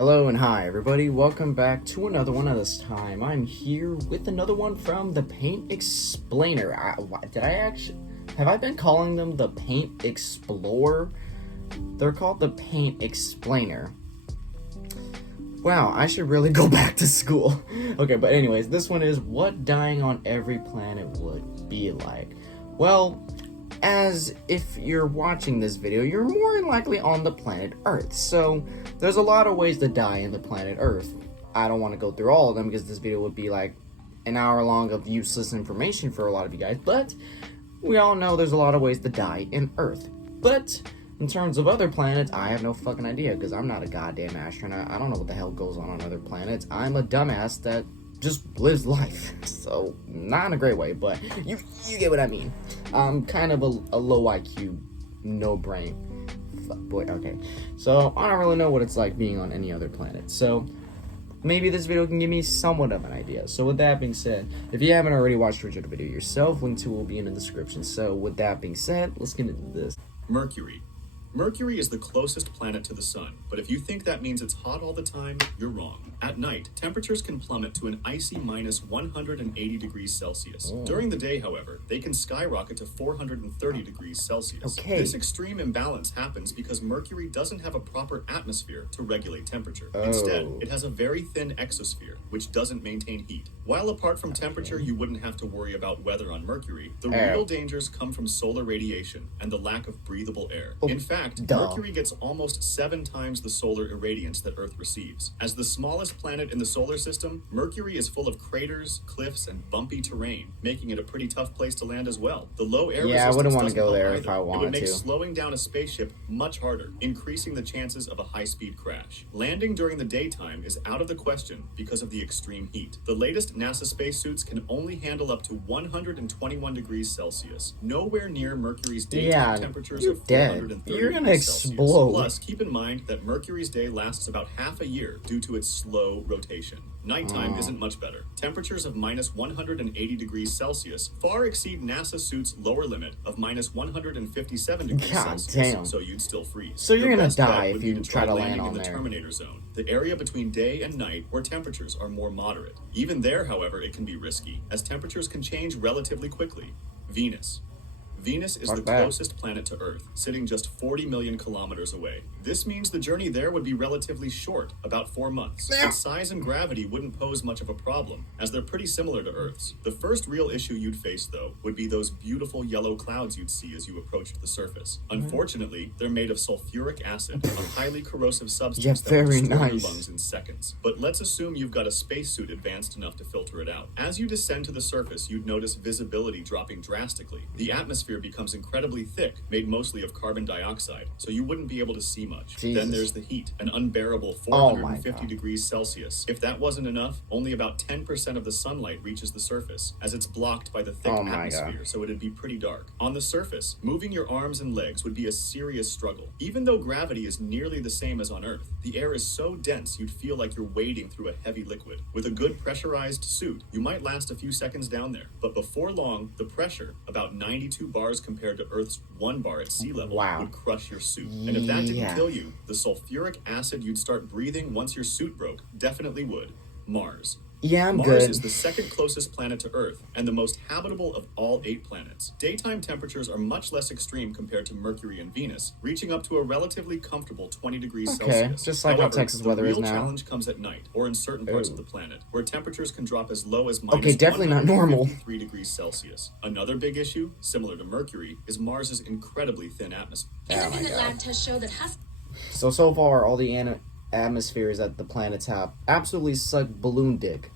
Hello and hi everybody, welcome back to another one. Of this time I'm here with another one from the Paint Explainer. Have I been calling them the Paint Explorer? They're called the Paint Explainer. Wow, I should really go back to school. Okay, but anyways, this one is what dying on every planet would be like. Well, as if you're watching this video, you're more than likely on the planet Earth. So there's a lot of ways to die in the planet Earth. I don't want to go through all of them because this video would be like an hour long of useless information for a lot of you guys. But we all know there's a lot of ways to die in Earth. But in terms of other planets, I have no fucking idea because I'm not a goddamn astronaut. I don't know what the hell goes on other planets. I'm a dumbass that just lives life. So not in a great way, but you get what I mean. I'm kind of a low IQ, no brain. Fuck boy, okay. So I don't really know what it's like being on any other planet. So maybe this video can give me somewhat of an idea. So with that being said, if you haven't already watched the original video yourself, link to will be in the description. So with that being said, let's get into this. Mercury. Mercury is the closest planet to the sun, but if you think that means it's hot all the time, you're wrong. At night, temperatures can plummet to an icy minus 180 degrees Celsius. During the day, however, they can skyrocket to 430 degrees Celsius. This extreme imbalance happens because Mercury doesn't have a proper atmosphere to regulate temperature. Instead, it has a very thin exosphere, which doesn't maintain heat. While apart from temperature, you wouldn't have to worry about weather on Mercury, the real dangers come from solar radiation and the lack of breathable air. In fact, Mercury gets almost 7 times the solar irradiance that Earth receives. As the smallest planet in the solar system, Mercury is full of craters, cliffs, and bumpy terrain, making it a pretty tough place to land as well. The low air resistance I wouldn't want to doesn't go there help if I either. wanted It would make to. slowing down a spaceship much harder, increasing the chances of a high-speed crash. Landing during the daytime is out of the question because of the extreme heat. The latest NASA spacesuits can only handle up to 121 degrees Celsius, nowhere near Mercury's daytime temperatures of 430 You're gonna degrees Celsius. explode. Plus, keep in mind that Mercury's day lasts about half a year due to its slow rotation. Nighttime isn't much better. Temperatures of minus 180 degrees Celsius far exceed NASA suit's lower limit of minus 157 degrees Celsius, so you'd still freeze. So you're Your gonna best bet die would if be you to try to land landing on in the there. Terminator zone, the area between day and night where temperatures are more moderate. Even there, however, it can be risky, as temperatures can change relatively quickly. Venus. Venus is the closest planet to Earth, sitting just 40 million kilometers away. This means the journey there would be relatively short, about 4 months. Its size and gravity wouldn't pose much of a problem, as they're pretty similar to Earth's. The first real issue you'd face, though, would be those beautiful yellow clouds you'd see as you approached the surface. Unfortunately, they're made of sulfuric acid, a highly corrosive substance that will destroy your lungs in seconds. But let's assume you've got a spacesuit advanced enough to filter it out. As you descend to the surface, you'd notice visibility dropping drastically. The atmosphere becomes incredibly thick, made mostly of carbon dioxide, so you wouldn't be able to see much. Then there's the heat, an unbearable 450 degrees Celsius. If that wasn't enough, only about 10% of the sunlight reaches the surface, as it's blocked by the thick atmosphere, so it'd be pretty dark. On the surface, moving your arms and legs would be a serious struggle. Even though gravity is nearly the same as on Earth, the air is so dense you'd feel like you're wading through a heavy liquid. With a good pressurized suit, you might last a few seconds down there, but before long, the pressure, about 92 bars compared to Earth's 1 bar at sea level, would crush your suit. And if that didn't kill you, the sulfuric acid you'd start breathing once your suit broke definitely would. Mars. Mars is the second closest planet to Earth and the most habitable of all 8 planets. Daytime temperatures are much less extreme compared to Mercury and Venus, reaching up to a relatively comfortable 20 degrees Celsius. Just like how Texas weather is now. The real challenge comes at night, or in certain parts of the planet, where temperatures can drop as low as minus definitely not normal. 3 degrees Celsius. Another big issue, similar to Mercury, is Mars's incredibly thin atmosphere. Independent lab tests show that So far, all the atmospheres that the planets have absolutely suck balloon dick.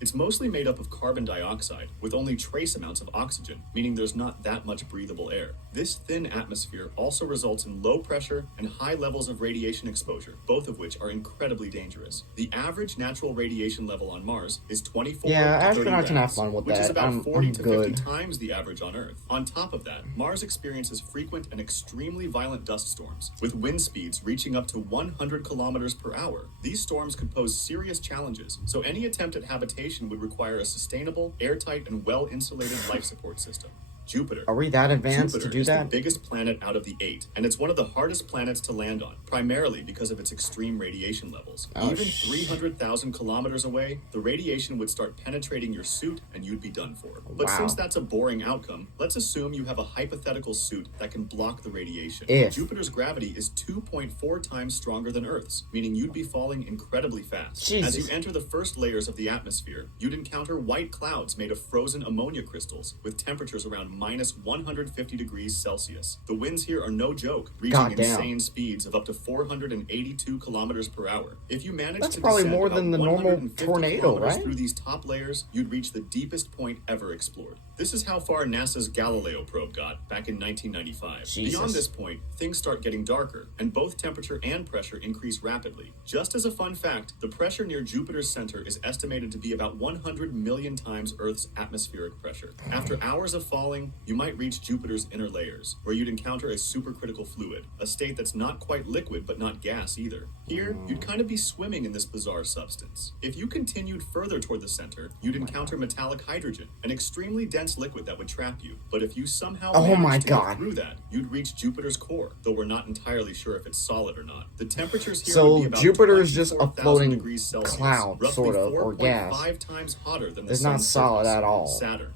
It's mostly made up of carbon dioxide, with only trace amounts of oxygen, meaning there's not that much breathable air. This thin atmosphere also results in low pressure and high levels of radiation exposure, both of which are incredibly dangerous. The average natural radiation level on Mars is 24 to 30 astronauts can have rads, fun with which that. is about 40 I'm to good. 50 times the average on Earth. On top of that, Mars experiences frequent and extremely violent dust storms, with wind speeds reaching up to 100 kilometers per hour. These storms could pose serious challenges, so any attempt at habitation would require a sustainable, airtight, and well-insulated life support system. Jupiter. Are we that advanced Jupiter to do is that? the biggest planet out of the 8, and it's one of the hardest planets to land on, primarily because of its extreme radiation levels. Even 300,000 kilometers away, the radiation would start penetrating your suit and you'd be done for. But since that's a boring outcome, let's assume you have a hypothetical suit that can block the radiation. Jupiter's gravity is 2.4 times stronger than Earth's, meaning you'd be falling incredibly fast. As you enter the first layers of the atmosphere, you'd encounter white clouds made of frozen ammonia crystals with temperatures around minus 150 degrees Celsius. The winds here are no joke, reaching insane speeds of up to 482 kilometers per hour. If you manage to probably descend more about than the normal 150 tornado, kilometers right? through these top layers, you'd reach the deepest point ever explored. This is how far NASA's Galileo probe got back in 1995. Beyond this point, things start getting darker, and both temperature and pressure increase rapidly. Just as a fun fact, the pressure near Jupiter's center is estimated to be about 100 million times Earth's atmospheric pressure. After hours of falling, you might reach Jupiter's inner layers, where you'd encounter a supercritical fluid, a state that's not quite liquid but not gas either. Here, you'd kind of be swimming in this bizarre substance. If you continued further toward the center, you'd encounter metallic hydrogen, an extremely dense liquid that would trap you. But if you somehow managed to get through that, you'd reach Jupiter's core, though we're not entirely sure if it's solid or not. The temperatures here would be about Jupiter is just a 24,000 floating degrees Celsius, cloud, roughly sort of, or gas. 4.5 times hotter than the It's not sun's solid surface. at all. Saturn.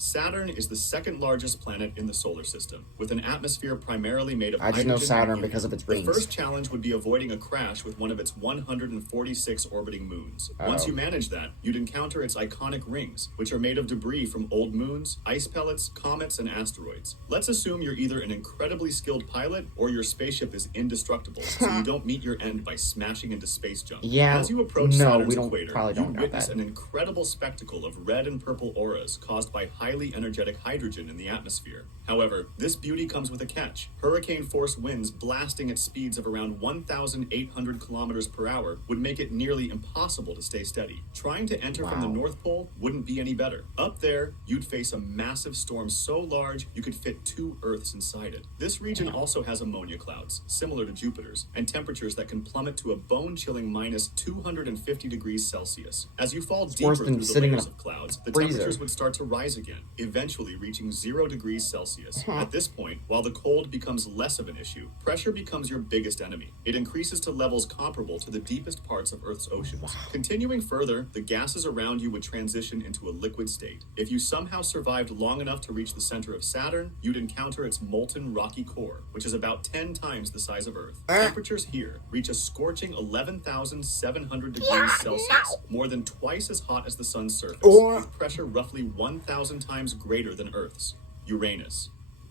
Saturn is the second largest planet in the solar system, with an atmosphere primarily made of hydrogen. I just know Saturn and helium. because of its rings. The first challenge would be avoiding a crash with one of its 146 orbiting moons. Once you manage that, you'd encounter its iconic rings, which are made of debris from old moons, ice pellets, comets, and asteroids. Let's assume you're either an incredibly skilled pilot or your spaceship is indestructible, so you don't meet your end by smashing into space junk. As you approach Saturn's equator, you witness an incredible spectacle of red and purple auras caused by highly energetic hydrogen in the atmosphere. However, this beauty comes with a catch. Hurricane-force winds blasting at speeds of around 1,800 kilometers per hour would make it nearly impossible to stay steady. Trying to enter from the North Pole wouldn't be any better. Up there, you'd face a massive storm so large you could fit 2 Earths inside it. This region also has ammonia clouds, similar to Jupiter's, and temperatures that can plummet to a bone-chilling minus 250 degrees Celsius. As you fall deeper through the layers of clouds, the temperatures would start to rise again, eventually reaching 0 degrees Celsius. At this point, while the cold becomes less of an issue, pressure becomes your biggest enemy. It increases to levels comparable to the deepest parts of Earth's oceans. Continuing further, the gases around you would transition into a liquid state. If you somehow survived long enough to reach the center of Saturn, you'd encounter its molten rocky core, which is about 10 times the size of Earth. Temperatures here reach a scorching 11,700 degrees Celsius, more than twice as hot as the sun's surface, with pressure roughly 1,000 times greater than Earth's. Uranus.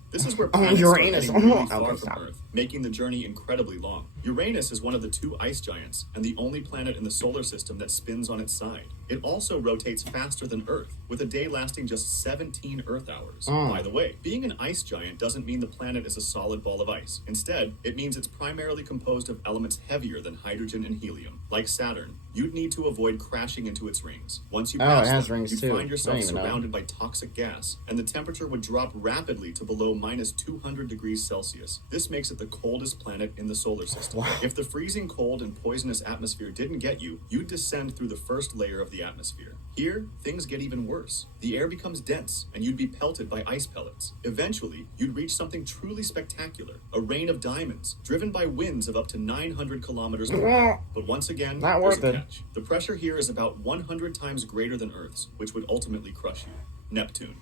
This is where planets are getting really far from Earth, making the journey incredibly long. Uranus is one of the 2 ice giants and the only planet in the solar system that spins on its side. It also rotates faster than Earth, with a day lasting just 17 Earth hours. By the way, being an ice giant doesn't mean the planet is a solid ball of ice. Instead, it means it's primarily composed of elements heavier than hydrogen and helium. Like Saturn, you'd need to avoid crashing into its rings. Once you pass them, you'd find yourself surrounded by toxic gas, and the temperature would drop rapidly to below minus 200 degrees Celsius. This makes it the coldest planet in the solar system. If the freezing cold and poisonous atmosphere didn't get you, you'd descend through the first layer of the atmosphere. Here, things get even worse. The air becomes dense, and you'd be pelted by ice pellets. Eventually, you'd reach something truly spectacular, a rain of diamonds, driven by winds of up to 900 kilometers per hour. But once again, there's a catch. The pressure here is about 100 times greater than Earth's, which would ultimately crush you. Neptune.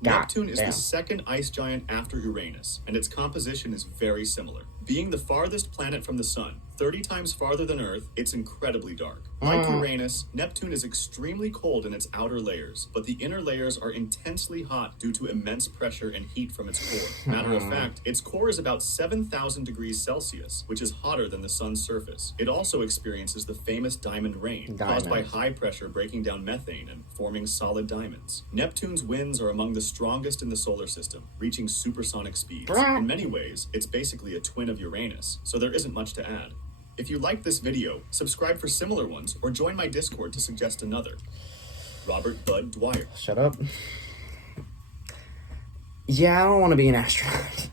Neptune is the second ice giant after Uranus, and its composition is very similar. Being the farthest planet from the sun, 30 times farther than Earth, it's incredibly dark. Like Uranus, Neptune is extremely cold in its outer layers, but the inner layers are intensely hot due to immense pressure and heat from its core. Matter of fact, its core is about 7,000 degrees Celsius, which is hotter than the sun's surface. It also experiences the famous diamond rain, caused by high pressure breaking down methane and forming solid diamonds. Neptune's winds are among the strongest in the solar system, reaching supersonic speeds. In many ways, it's basically a twin of Uranus, so there isn't much to add. If you liked this video, subscribe for similar ones or join my Discord to suggest another. Robert Bud Dwyer. Shut up. Yeah, I don't want to be an astronaut.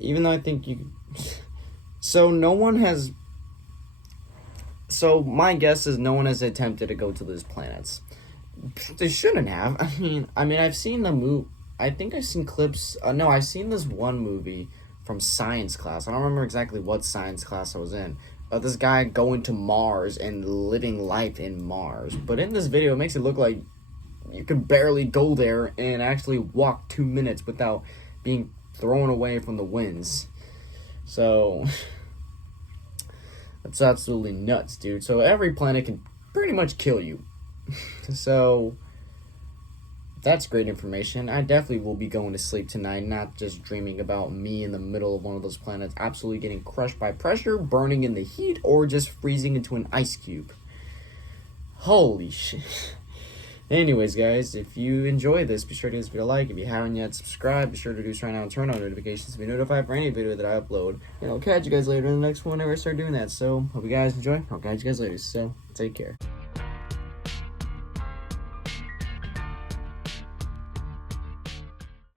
Even though I think you... So my guess is no one has attempted to go to those planets. They shouldn't have. I mean, I've seen the I think I've seen clips. No, I've seen this one movie from science class. I don't remember exactly what science class I was in. But this guy going to Mars and living life in Mars. But in this video, it makes it look like you can barely go there and actually walk 2 minutes without being thrown away from the winds. So that's absolutely nuts, dude. So every planet can pretty much kill you. So that's great information. I definitely will be going to sleep tonight, not just dreaming about me in the middle of one of those planets absolutely getting crushed by pressure, burning in the heat, or just freezing into an ice cube. Holy shit. Anyways, guys, if you enjoy this, be sure to give this video a like. If you haven't yet, subscribe. Be sure to do so right now and turn on notifications to be notified for any video that I upload. And I'll catch you guys later in the next one whenever I start doing that. So, hope you guys enjoy. I'll catch you guys later. So, take care.